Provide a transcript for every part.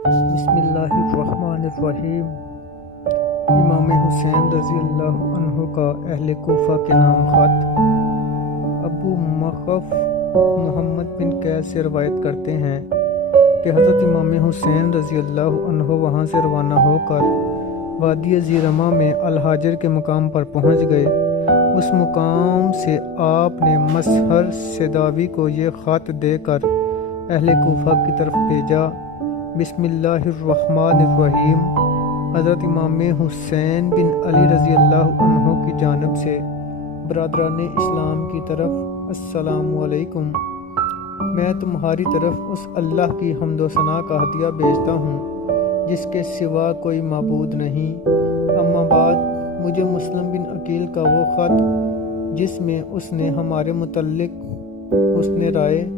بسم اللہ الرحمن الرحیم۔ امام حسین رضی اللہ عنہ کا اہل کوفہ کے نام خط۔ ابو مخف محمد بن قیس سے روایت کرتے ہیں کہ حضرت امام حسین رضی اللہ عنہ وہاں سے روانہ ہو کر وادی زیرمہ میں الحاجر کے مقام پر پہنچ گئے۔ اس مقام سے آپ نے مسحر سداوی کو یہ خط دے کر اہل کوفہ کی طرف بھیجا۔ بسم اللہ الرحمن الرحیم۔ حضرت امام حسین بن علی رضی اللہ عنہ کی جانب سے برادران اسلام کی طرف السلام علیکم۔ میں تمہاری طرف اس اللہ کی حمد و ثنا کا ہدیہ بھیجتا ہوں جس کے سوا کوئی معبود نہیں۔ اما بعد، مجھے مسلم بن عقیل کا وہ خط جس میں اس نے ہمارے متعلق حسن رائے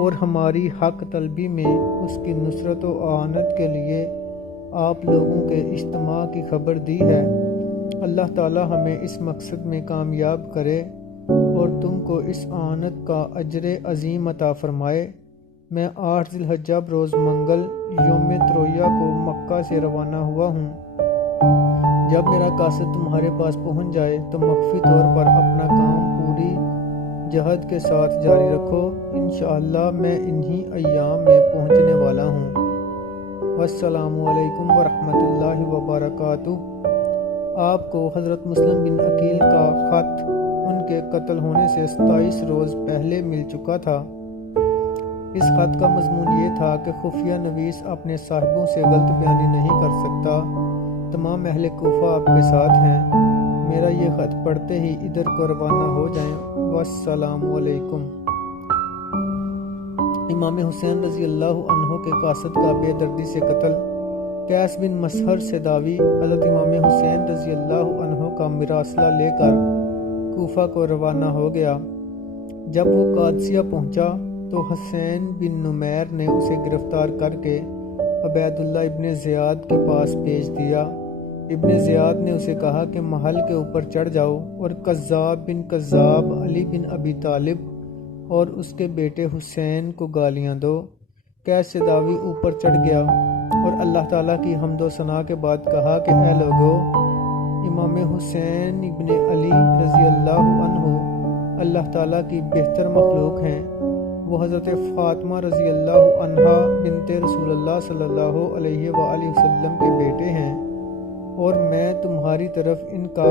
اور ہماری حق طلبی میں اس کی نصرت و اعانت کے لیے آپ لوگوں کے اجتماع کی خبر دی ہے۔ اللہ تعالی ہمیں اس مقصد میں کامیاب کرے اور تم کو اس اعانت کا اجر عظیم عطا فرمائے۔ میں 8 ذی الحجہ روز منگل یوم ترویہ کو مکہ سے روانہ ہوا ہوں۔ جب میرا قاصد تمہارے پاس پہنچ جائے تو مخفی طور پر اپنا کام پوری جہد کے ساتھ جاری رکھو۔ انشاءاللہ میں انہی ایام میں پہنچنے والا ہوں۔ والسلام علیکم ورحمۃ اللہ وبرکاتہ۔ آپ کو حضرت مسلم بن عقیل کا خط ان کے قتل ہونے سے 27 روز پہلے مل چکا تھا۔ اس خط کا مضمون یہ تھا کہ خفیہ نویس اپنے صاحبوں سے غلط بیانی نہیں کر سکتا۔ تمام اہل کوفہ آپ کے ساتھ ہیں۔ میرا یہ خط پڑھتے ہی ادھر کو روانہ ہو جائیں۔ والسلام علیکم۔ امام حسین رضی اللہ عنہ کے قاصد کا بے دردی سے قتل۔ قیس بن مسحر سداوی حضرت امام حسین رضی اللہ عنہ کا مراسلہ لے کر کوفہ کو روانہ ہو گیا۔ جب وہ قادسیہ پہنچا تو حسین بن نمیر نے اسے گرفتار کر کے عبید اللہ ابن زیاد کے پاس بھیج دیا۔ ابن زیاد نے اسے کہا کہ محل کے اوپر چڑھ جاؤ اور کذاب بن کذاب علی بن ابی طالب اور اس کے بیٹے حسین کو گالیاں دو۔ قیس سداوی اوپر چڑھ گیا اور اللہ تعالیٰ کی حمد و ثنا کے بعد کہا کہ اے لوگو، امام حسین ابن علی رضی اللہ عنہ اللہ تعالیٰ کی بہتر مخلوق ہیں۔ وہ حضرت فاطمہ رضی اللہ عنہا بنت رسول اللہ صلی اللہ علیہ وآلہ وسلم کے بیٹے ہیں اور میں تمہاری طرف ان کا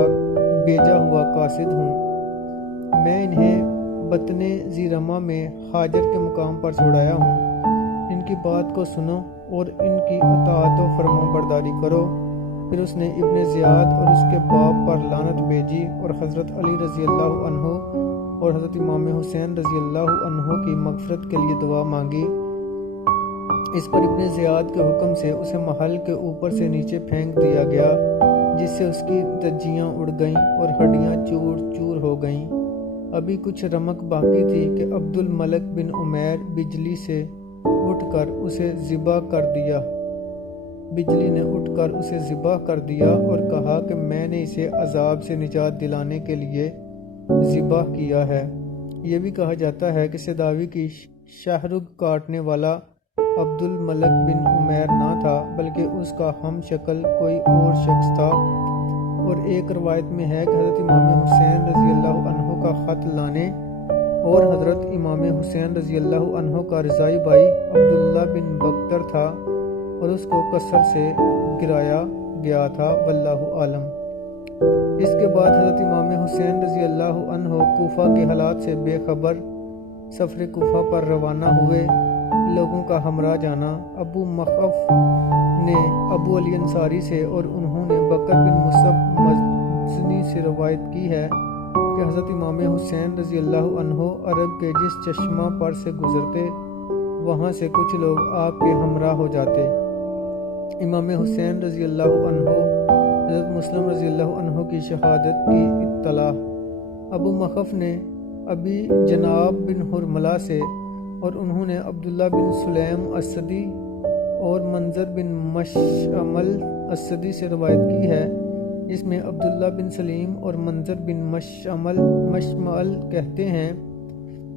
بھیجا ہوا قاصد ہوں۔ میں انہیں بطن زیرمہ میں حاجر کے مقام پر چھوڑایا ہوں۔ ان کی بات کو سنو اور ان کی اطاعت و فرما برداری کرو۔ پھر اس نے ابن زیاد اور اس کے باپ پر لعنت بھیجی اور حضرت علی رضی اللہ عنہ اور حضرت امام حسین رضی اللہ عنہ کی مغفرت کے لیے دعا مانگی۔ اس پر ابن زیاد کے حکم سے اسے محل کے اوپر سے نیچے پھینک دیا گیا، جس سے اس کی دجیاں اڑ گئیں اور ہڈیاں چور چور ہو گئیں۔ ابھی کچھ رمق باقی تھی کہ عبد الملک بن عمیر بجلی سے اٹھ کر اسے ذبح کر دیا۔ بجلی نے اٹھ کر اسے ذبح کر دیا اور کہا کہ میں نے اسے عذاب سے نجات دلانے کے لیے ذبح کیا ہے۔ یہ بھی کہا جاتا ہے کہ سداوی کی شہرگ کاٹنے والا عبد الملک بن عمیر نہ تھا بلکہ اس کا ہم شکل کوئی اور شخص تھا۔ اور ایک روایت میں ہے کہ حضرت امام حسین رضی اللہ عنہ کا خط لانے اور حضرت امام حسین رضی اللہ عنہ کا رضائی بھائی عبداللہ بن بختر تھا اور اس کو کثر سے گرایا گیا تھا، واللہ عالم۔ اس کے بعد حضرت امام حسین رضی اللہ عنہ کوفہ کے حالات سے بے خبر سفر کوفہ پر روانہ ہوئے۔ لوگوں کا ہمراہ جانا۔ ابو مخف نے ابو علی انصاری سے اور انہوں نے بکر بن مصعب مزنی سے روایت کی ہے کہ حضرت امام حسین رضی اللہ عنہ عرب کے جس چشمہ پر سے گزرتے وہاں سے کچھ لوگ آپ کے ہمراہ ہو جاتے۔ امام حسین رضی اللہ عنہ حضرت مسلم رضی اللہ عنہ کی شہادت کی اطلاع۔ ابو مخف نے ابی جناب بن حرملہ سے اور انہوں نے عبداللہ بن سلیم اسدی اور منظر بن مشعمل اسدی سے روایت کی ہے، جس میں عبداللہ بن سلیم اور منظر بن مشعمل کہتے ہیں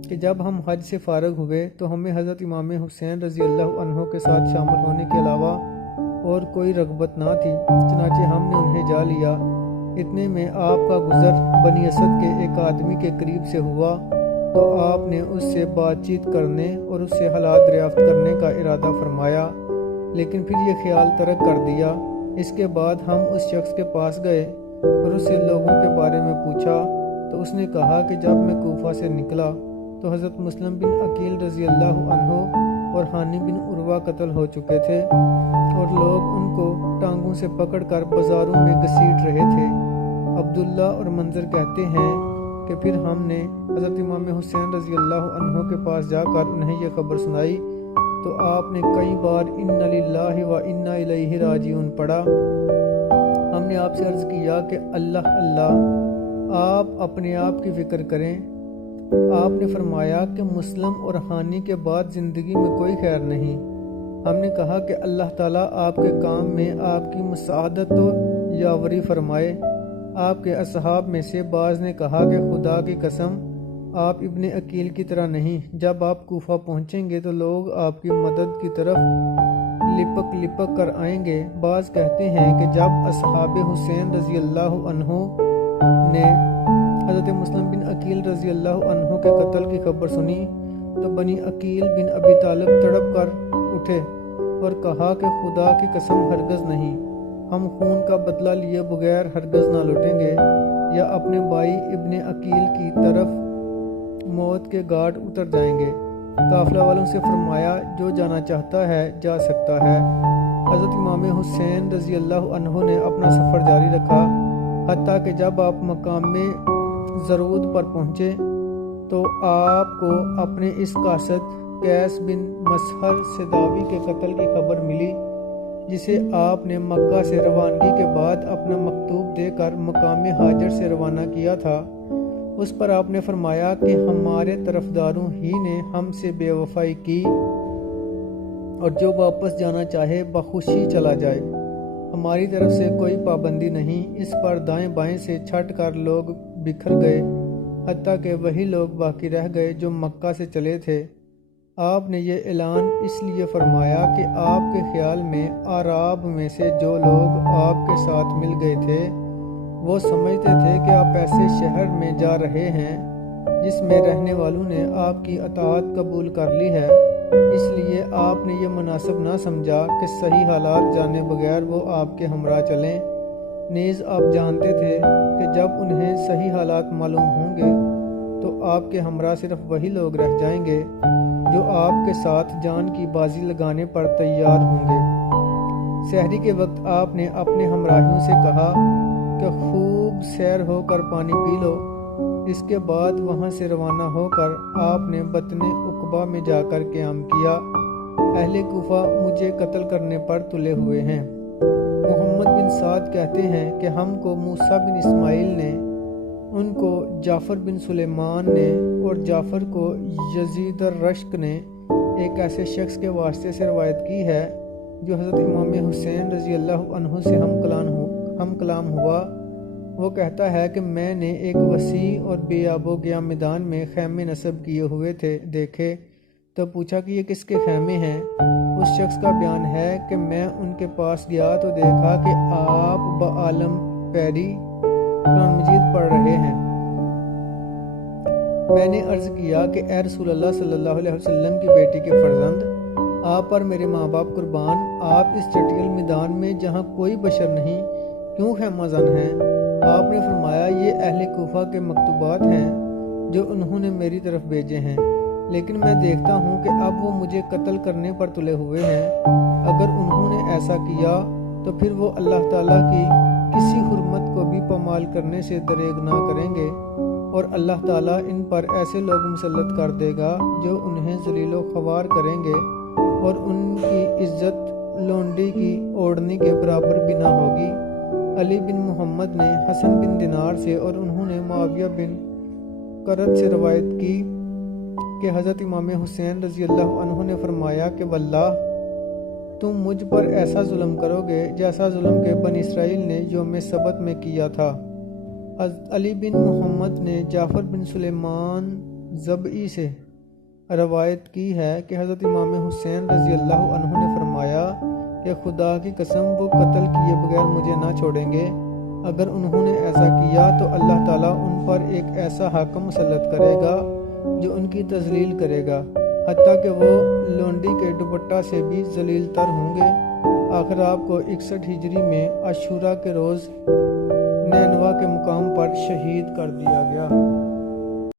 کہ جب ہم حج سے فارغ ہوئے تو ہمیں حضرت امام حسین رضی اللہ عنہ کے ساتھ شامل ہونے کے علاوہ اور کوئی رغبت نہ تھی، چنانچہ ہم نے انہیں جا لیا۔ اتنے میں آپ کا گزر بنی اسد کے ایک آدمی کے قریب سے ہوا تو آپ نے اس سے بات چیت کرنے اور اس سے حالات دریافت کرنے کا ارادہ فرمایا، لیکن پھر یہ خیال ترک کر دیا۔ اس کے بعد ہم اس شخص کے پاس گئے اور اس سے لوگوں کے بارے میں پوچھا تو اس نے کہا کہ جب میں کوفہ سے نکلا تو حضرت مسلم بن عقیل رضی اللہ عنہ اور ہانی بن عروہ قتل ہو چکے تھے اور لوگ ان کو ٹانگوں سے پکڑ کر بازاروں میں گھسیٹ رہے تھے۔ عبداللہ اور منظر کہتے ہیں کہ پھر ہم نے حضرت امام حسین رضی اللہ عنہ کے پاس جا کر انہیں یہ خبر سنائی تو آپ نے کئی بار اِنَّ لِلَّهِ وَإِنَّا إِلَيْهِ راجعون پڑھا۔ ہم نے آپ سے عرض کیا کہ اللہ اللہ، آپ اپنے آپ کی فکر کریں۔ آپ نے فرمایا کہ مسلم اور ہانی کے بعد زندگی میں کوئی خیر نہیں۔ ہم نے کہا کہ اللہ تعالیٰ آپ کے کام میں آپ کی مساعدت و یاوری فرمائے۔ آپ کے اصحاب میں سے بعض نے کہا کہ خدا کی قسم آپ ابن عقیل کی طرح نہیں، جب آپ کوفہ پہنچیں گے تو لوگ آپ کی مدد کی طرف لپک لپک کر آئیں گے۔ بعض کہتے ہیں کہ جب اصحاب حسین رضی اللہ عنہ نے حضرت مسلم بن عقیل رضی اللہ عنہ کے قتل کی خبر سنی تو بنی عقیل بن ابی طالب تڑپ کر اٹھے اور کہا کہ خدا کی قسم ہرگز نہیں، ہم خون کا بدلہ لیے بغیر ہرگز نہ لوٹیں گے یا اپنے بھائی ابن عقیل کی طرف موت کے گھاٹ اتر جائیں گے۔ قافلہ والوں سے فرمایا جو جانا چاہتا ہے جا سکتا ہے۔ حضرت امام حسین رضی اللہ عنہ نے اپنا سفر جاری رکھا حتیٰ کہ جب آپ مقام زرود پر پہنچے تو آپ کو اپنے اس قاصد قیس بن مسحر سداوی کے قتل کی خبر ملی، جسے آپ نے مکہ سے روانگی کے بعد اپنا مکتوب دے کر مقام ہاجر سے روانہ کیا تھا۔ اس پر آپ نے فرمایا کہ ہمارے طرفداروں ہی نے ہم سے بے وفائی کی اور جو واپس جانا چاہے بخوشی چلا جائے، ہماری طرف سے کوئی پابندی نہیں۔ اس پر دائیں بائیں سے چھٹ کر لوگ بکھر گئے حتیٰ کہ وہی لوگ باقی رہ گئے جو مکہ سے چلے تھے۔ آپ نے یہ اعلان اس لیے فرمایا کہ آپ کے خیال میں اعراب میں سے جو لوگ آپ کے ساتھ مل گئے تھے وہ سمجھتے تھے کہ آپ ایسے شہر میں جا رہے ہیں جس میں رہنے والوں نے آپ کی اطاعت قبول کر لی ہے، اس لیے آپ نے یہ مناسب نہ سمجھا کہ صحیح حالات جانے بغیر وہ آپ کے ہمراہ چلیں۔ نیز آپ جانتے تھے کہ جب انہیں صحیح حالات معلوم ہوں گے تو آپ کے ہمراہ صرف وہی لوگ رہ جائیں گے جو آپ کے ساتھ جان کی بازی لگانے پر تیار ہوں گے۔ سحری کے وقت آپ نے اپنے ہمراہیوں سے کہا کہ خوب سیر ہو کر پانی پی لو۔ اس کے بعد وہاں سے روانہ ہو کر آپ نے بطن عقبہ میں جا کر قیام کیا۔ اہل کوفہ مجھے قتل کرنے پر تلے ہوئے ہیں۔ محمد بن سعد کہتے ہیں کہ ہم کو موسیٰ بن اسماعیل نے، ان کو جعفر بن سلیمان نے اور جعفر کو یزید الرشک نے ایک ایسے شخص کے واسطے سے روایت کی ہے جو حضرت امام حسین رضی اللہ عنہ سے ہم کلام ہوا۔ وہ کہتا ہے کہ میں نے ایک وسیع اور بے آب و گیا میدان میں خیمے نصب کیے ہوئے دیکھے تو پوچھا کہ یہ کس کے خیمے ہیں؟ اس شخص کا بیان ہے کہ میں ان کے پاس گیا تو دیکھا کہ آپ بعالم پیری قرآن مجید پڑھ رہے ہیں۔ میں نے عرض کیا کہ اے رسول اللہ صلی اللہ علیہ وسلم کی بیٹی کے فرزند، آپ پر میرے ماں باپ قربان، آپ اس چٹیل میدان میں جہاں کوئی بشر نہیں کیوں خیمہ زن ہیں؟ آپ نے فرمایا یہ اہل کوفہ کے مکتوبات ہیں جو انہوں نے میری طرف بھیجے ہیں، لیکن میں دیکھتا ہوں کہ اب وہ مجھے قتل کرنے پر تلے ہوئے ہیں۔ اگر انہوں نے ایسا کیا تو پھر وہ اللہ تعالیٰ کی کسی حرمت کو بھی پامال کرنے سے دریغ نہ کریں گے، اور اللہ تعالیٰ ان پر ایسے لوگ مسلط کر دے گا جو انہیں ذلیل و خوار کریں گے اور ان کی عزت لونڈی کی اوڑھنی کے برابر بھی نہ ہوگی۔ علی بن محمد نے حسن بن دینار سے اور انہوں نے معاویہ بن قرۃ سے روایت کی کہ حضرت امام حسین رضی اللہ عنہ نے فرمایا کہ واللہ تم مجھ پر ایسا ظلم کرو گے جیسا ظلم کہ بنی اسرائیل نے یوم سبت میں کیا تھا۔ علی بن محمد نے جعفر بن سلیمان ضبعی سے روایت کی ہے کہ حضرت امام حسین رضی اللہ عنہ نے فرمایا کہ خدا کی قسم وہ قتل کیے بغیر مجھے نہ چھوڑیں گے۔ اگر انہوں نے ایسا کیا تو اللہ تعالیٰ ان پر ایک ایسا حاکم مسلط کرے گا جو ان کی تذلیل کرے گا، حتیٰ کہ وہ لونڈی کے دوپٹہ سے بھی ذلیل تر ہوں گے۔ آخر آپ کو 61 ہجری میں عاشوراء کے روز نینوا کے مقام پر شہید کر دیا گیا۔